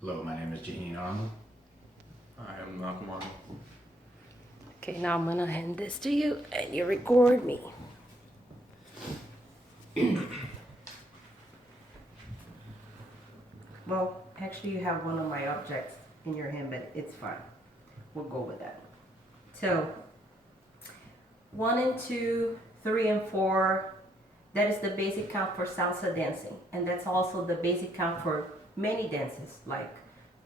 Hello, my name is Jaheen Arnold. I am Malcolm Arnold. Okay, now I'm gonna hand this to you and you record me. Well, actually, you have one of my objects in your hand, but it's fine. We'll go with that. So, 1 and 2, 3 and 4, that is the basic count for salsa dancing. And that's also the basic count for many dances like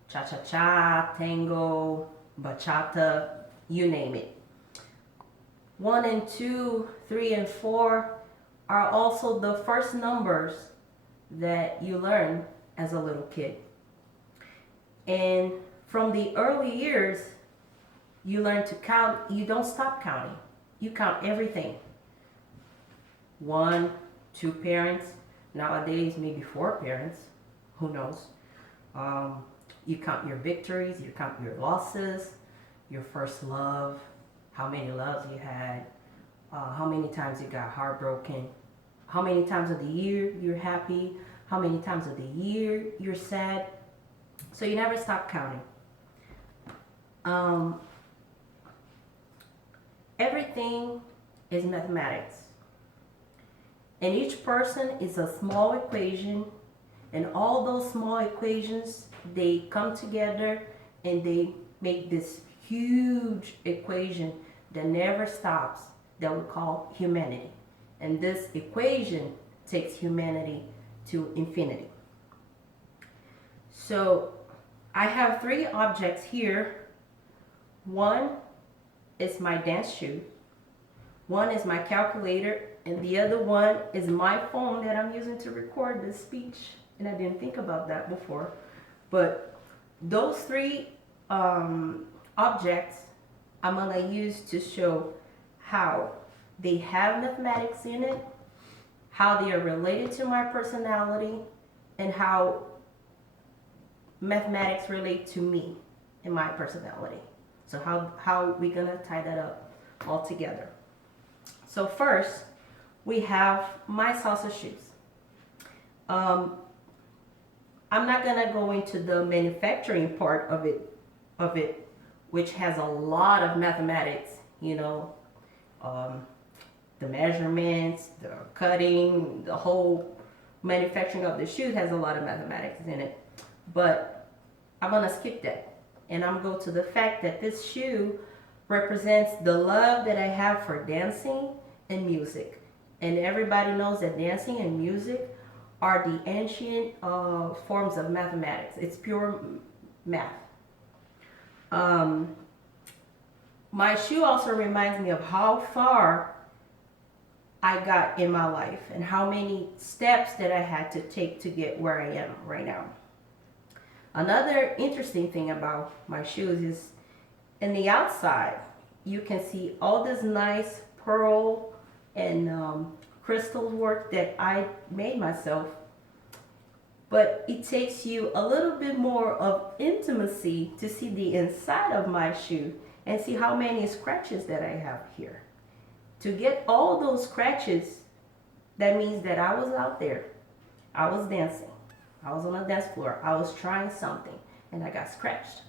cha-cha-cha, tango, bachata, you name it. 1 and 2, 3 and 4 are also the first numbers that you learn as a little kid. And from the early years, you learn to count. You don't stop counting. You count everything. One, two parents. Nowadays, maybe 4 parents. Who knows? You count your victories. You count your losses. Your first love. How many loves you had. How many times you got heartbroken. How many times of the year you're happy. How many times of the year you're sad. So you never stop counting. Everything is mathematics. And each person is a small equation. And all those small equations, they come together and they make this huge equation that never stops, that we call humanity. And this equation takes humanity to infinity. So I have 3 objects here. One is my dance shoe. One is my calculator, and the other one is my phone that I'm using to record this speech. And I didn't think about that before. But those 3 objects I'm gonna use to show how they have mathematics in it, how they are related to my personality, and how mathematics relate to me and my personality. So how we gonna tie that up all together. So first, we have my salsa shoes. I'm not gonna go into the manufacturing part of it, which has a lot of mathematics. The measurements, the cutting, the whole manufacturing of the shoes has a lot of mathematics in it. But I'm gonna skip that, and I'm going to go to the fact that this shoe represents the love that I have for dancing and music. And everybody knows that dancing and music are the ancient forms of mathematics. It's pure math. My shoe also reminds me of how far I got in my life and how many steps that I had to take to get where I am right now. Another interesting thing about my shoes is in the outside, you can see all this nice pearl and crystal work that I made myself. But it takes you a little bit more of intimacy to see the inside of my shoe and see how many scratches that I have here. To get all those scratches, that means that I was out there. I was dancing. I was on a dance floor. I was trying something and I got scratched.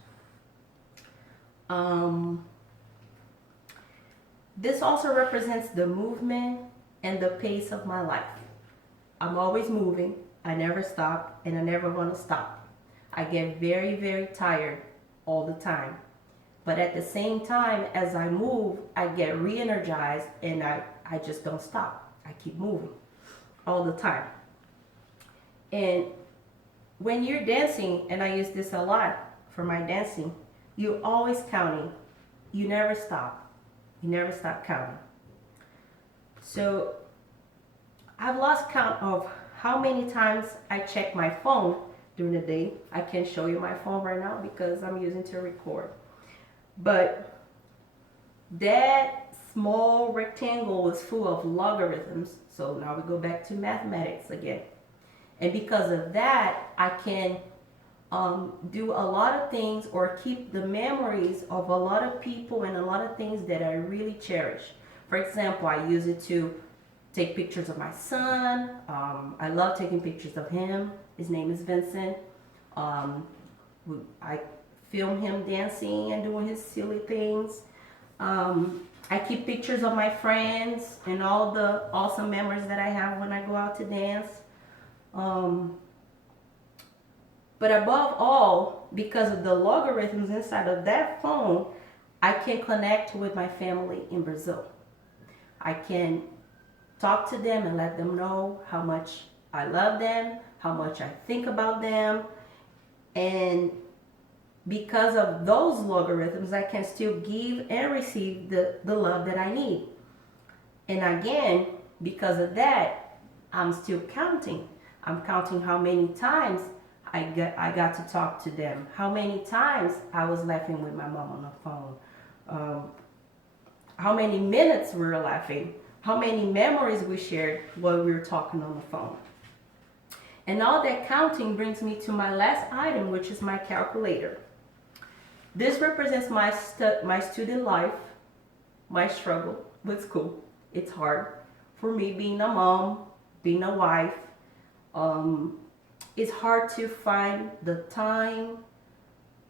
This also represents the movement and the pace of my life. I'm always moving. I never stop and I never want to stop. I get very, very tired all the time. But at the same time, as I move, I get re-energized and I just don't stop. I keep moving all the time. And when you're dancing, and I use this a lot for my dancing, you're always counting. You never stop. You never stop counting. So I've lost count of how many times I check my phone during the day. I can't show you my phone right now because I'm using to record. But that small rectangle is full of logarithms. So now we go back to mathematics again. And because of that, I can do a lot of things or keep the memories of a lot of people and a lot of things that I really cherish. For example, I use it to take pictures of my son. I love taking pictures of him. His name is Vincent. I film him dancing and doing his silly things. I keep pictures of my friends and all the awesome memories that I have when I go out to dance. Um, but above all, because of the logarithms inside of that phone, I can connect with my family in Brazil. I can talk to them and let them know how much I love them, how much I think about them. And because of those logarithms, I can still give and receive the love that I need. And again, because of that, I'm still counting. I'm counting how many times I got to talk to them, how many times I was laughing with my mom on the phone, how many minutes we were laughing, how many memories we shared while we were talking on the phone. And all that counting brings me to my last item, which is my calculator. This represents my student life, my struggle with school. It's hard for me being a mom, being a wife. It's hard to find the time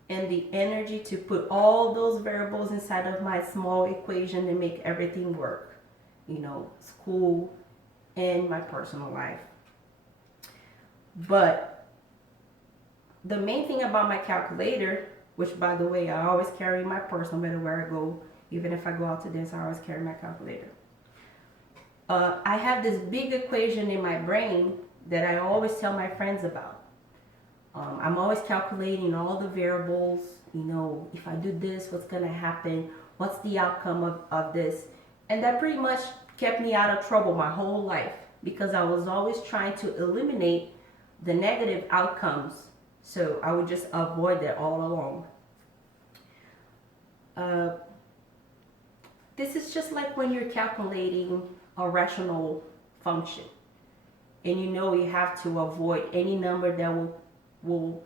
and the energy to put all those variables inside of my small equation and make everything work. You know, school and my personal life. But the main thing about my calculator, which by the way, I always carry in my purse no matter where I go, even if I go out to dance, I always carry my calculator. I have this big equation in my brain that I always tell my friends about. I'm always calculating all the variables, you know, if I do this, what's gonna happen, what's the outcome of this. And that pretty much kept me out of trouble my whole life because I was always trying to eliminate the negative outcomes. So I would just avoid that all along. This is just like when you're calculating a rational function. And you know you have to avoid any number that will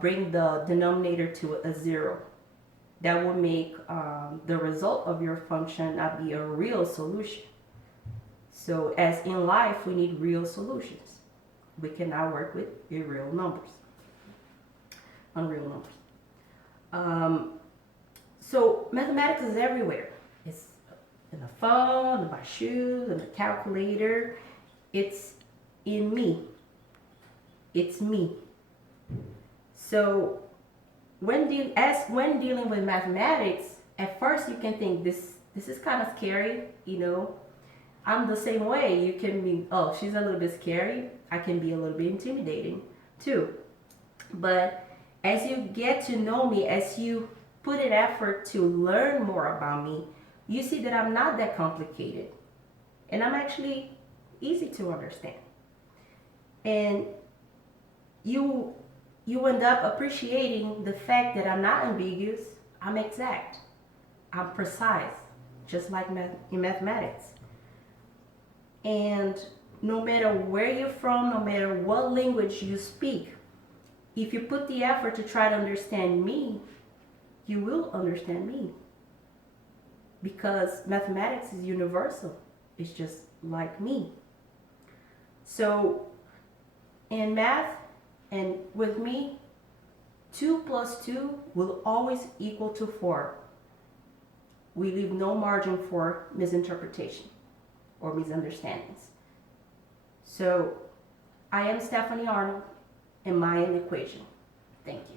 bring the denominator to a zero. That will make the result of your function not be a real solution. So as in life, we need real solutions. We cannot work with unreal numbers. So mathematics is everywhere. It's in the phone, in my shoes, in the calculator. It's in me. It's me. So when dealing with mathematics, at first you can think this is kind of scary, you know. I'm the same way. You can be, oh, she's a little bit scary. I can be a little bit intimidating too. But as you get to know me, as you put an effort to learn more about me, you see that I'm not that complicated. And I'm actually easy to understand. And you end up appreciating the fact that I'm not ambiguous, I'm exact, I'm precise, just like in mathematics. And no matter where you're from, no matter what language you speak, if you put the effort to try to understand me, you will understand me. Because mathematics is universal. It's just like me. So in math and with me, 2 plus 2 will always equal to 4. We leave no margin for misinterpretation or misunderstandings. So I am Stephanie Arnold in Mayan Equation. Thank you.